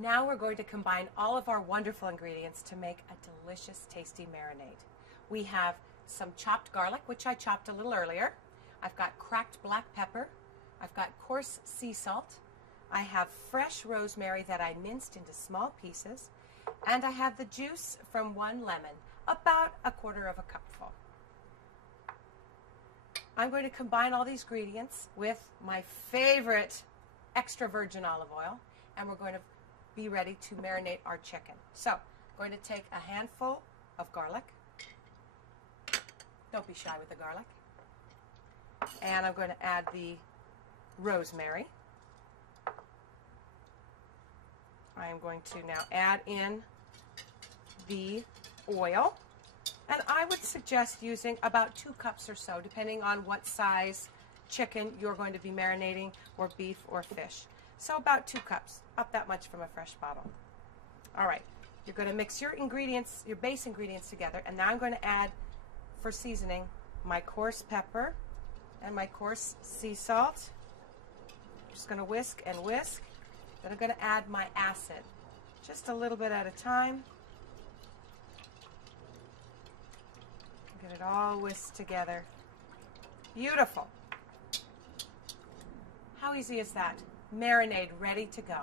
Now we're going to combine all of our wonderful ingredients to make a delicious, tasty marinade. We have some chopped garlic, which I chopped a little earlier. I've got cracked black pepper. I've got coarse sea salt. I have fresh rosemary that I minced into small pieces. And I have the juice from 1 lemon, about 1/4 cupful. I'm going to combine all these ingredients with my favorite extra virgin olive oil, and we're going to be ready to marinate our chicken. So, I'm going to take a handful of garlic. Don't be shy with the garlic. And I'm going to add the rosemary. I am going to now add in the oil. And I would suggest using about 2 cups or so, depending on what size chicken you're going to be marinating, or beef or fish. So about 2 cups, up that much from a fresh bottle. All right, you're going to mix your ingredients, your base ingredients together, and now I'm going to add, for seasoning, my coarse pepper and my coarse sea salt. Just going to whisk and whisk. Then I'm going to add my acid, just a little bit at a time. Get it all whisked together. Beautiful. How easy is that? Marinade ready to go.